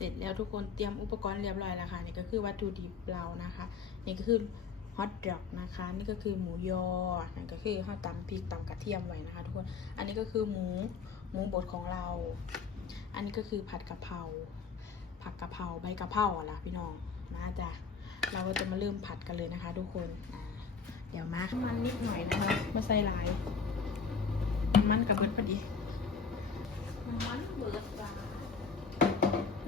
เสร็จแล้วทุกคนเตรียมอุปกรณ์เรียบร้อยแล้วค่ะนี่ก็คือวัตถุดิบเรานะคะ นี่ก็คือฮอทดอกนะคะ นี่ก็คือหมูยอนั่นก็คือข้าวตำพริกตำกระเทียมไว้นะคะ ทุกคนอันนี้ก็คือหมูหมูบดของเรา อันนี้ก็คือผัดกะเพราผักกะเพราใบกะเพราอะล่ะพี่น้องมาจ้ะเราก็จะมาเริ่มผัดกันเลยนะคะ ทุกคนอ่าเดี๋ยวมามันนิดหน่อยนะคะมาใส่หลาย มันกับเบิดพอดีมันเบิดจ้านี่ล่ะแอะแล้วก็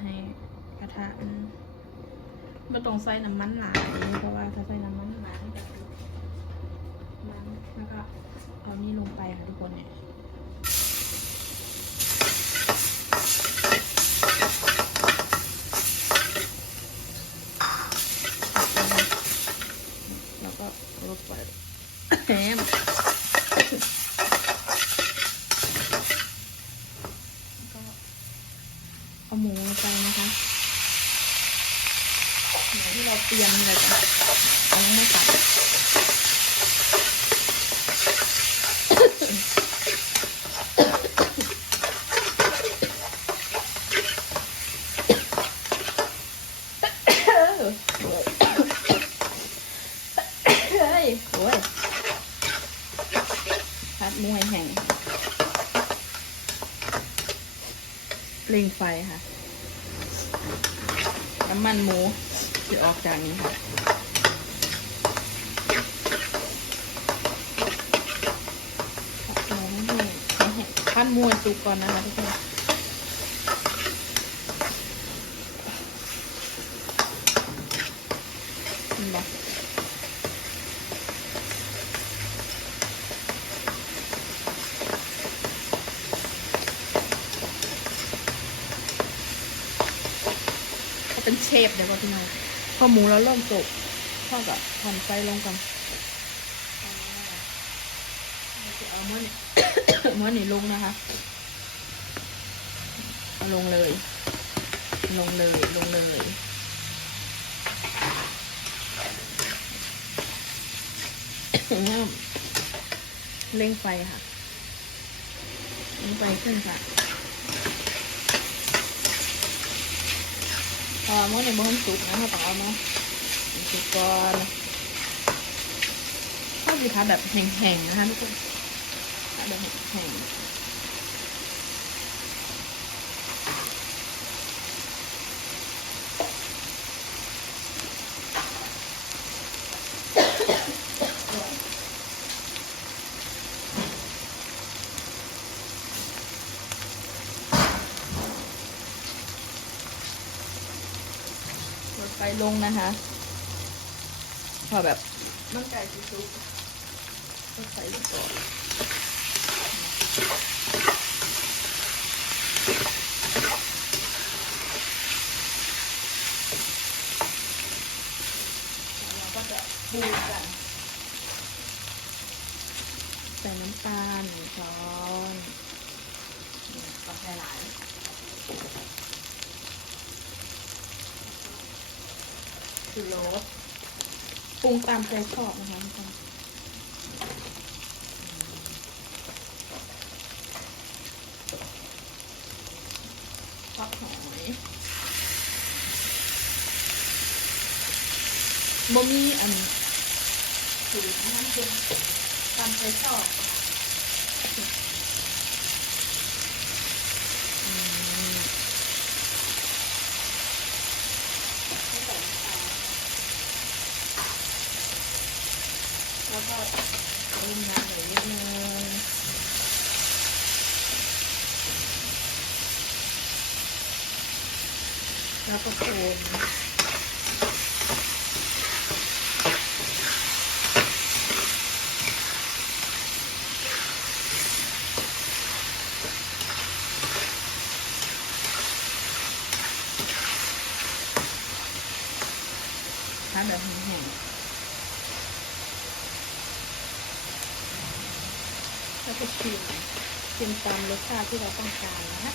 ให้กระทะมันไม่ต้องใส่น้ำมันหลายเพราะว่าถ้าใส่น้ำมันหลายมันจะมันแล้วก็เอานี่ลงไปค่ะทุกคนเนี่ยแล้วก็ลดไปแหมก็เอาหมูลง ไปนะคะหมูที่เราเตรียมนี่แหละจ้ะเอาลงมาสับเฮ้ยโอ้ยพัดมวยแห่งเร่งไฟค่ะ น้ำมันหมูจะออกจากนี้ค่ะเราไม่ให้ให้แห้งพันมวยสุกก่อนนะคะทุกคนเห็นปะ ขาเป็นเชฟเดี๋ยวก่อนพี่น้องพอหมูเราเริ่มสุกเท่ากับทำไฟลงกันเอาเมื่อนี่เมื่อนี่ลงนะคะเอาลงเลย ลงเลยลงเลยเร่งไฟค่ะเร่งไฟขึ้นค่ะ พอมื่อในบ้านสุกนะคะต้องเอามาสุกก่อนชอบดีทาแบบแห้งๆนะคะทุกคนแบบแห้งๆ ไฟลงนะคะ พอแบบมันไก่สุกๆลดไฟลงก่อนแล้วเราก็จะบูกัน ใส่น้ำตาลหนึ่งช้อนนี่ก็ใส่หลาย คือรสปรุงตามใจชอบนะคะทุกคนผักหอยบ่มีอันสูตรนั่นคือตามใจชอบอืมไม่ใส่น้ำตาล แล้วก็ลืมน้ำเหลือนิดนึงแล้วก็คนทานแบบแห้ง ๆแล้วก็ชิมชิมตามรสชาติที่เราต้องการนะ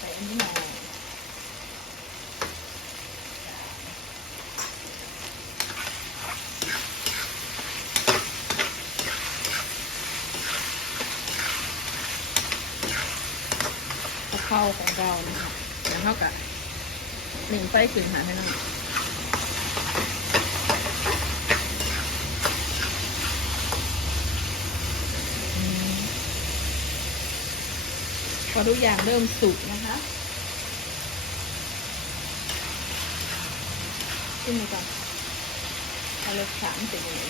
แนิดหน่อยกะเพราของเรานะคะแล้วเท่ากับหนึ่งไฟขึ้นหาให้น้อง พอทุกอย่างเริ่มสุกนะคะขึ้นมาก่อนเอารสชาติมันเป็นยังไง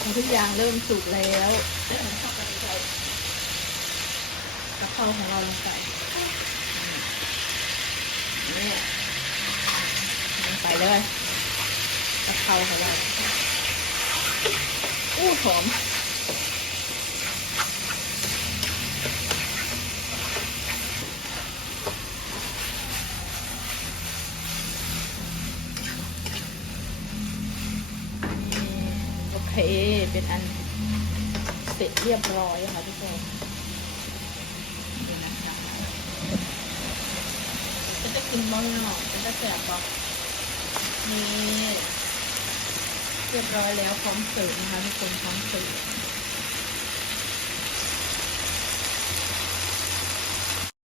พอทุกอย่างเริ่มสุกแล้วาของเราลงไปนี่ลงไปเลยกะเพราของเราอู้หอมโอเค เป็นอันเสร็จเรียบร้อยค่ะทุกคนดูนะคะจะจะ กินบ้องหนาะจะจะแสบอกนี่เรียบร้อยแล้วพร้อมเสิร์ฟนะคะทุกคนพร้อมเสิร์ฟ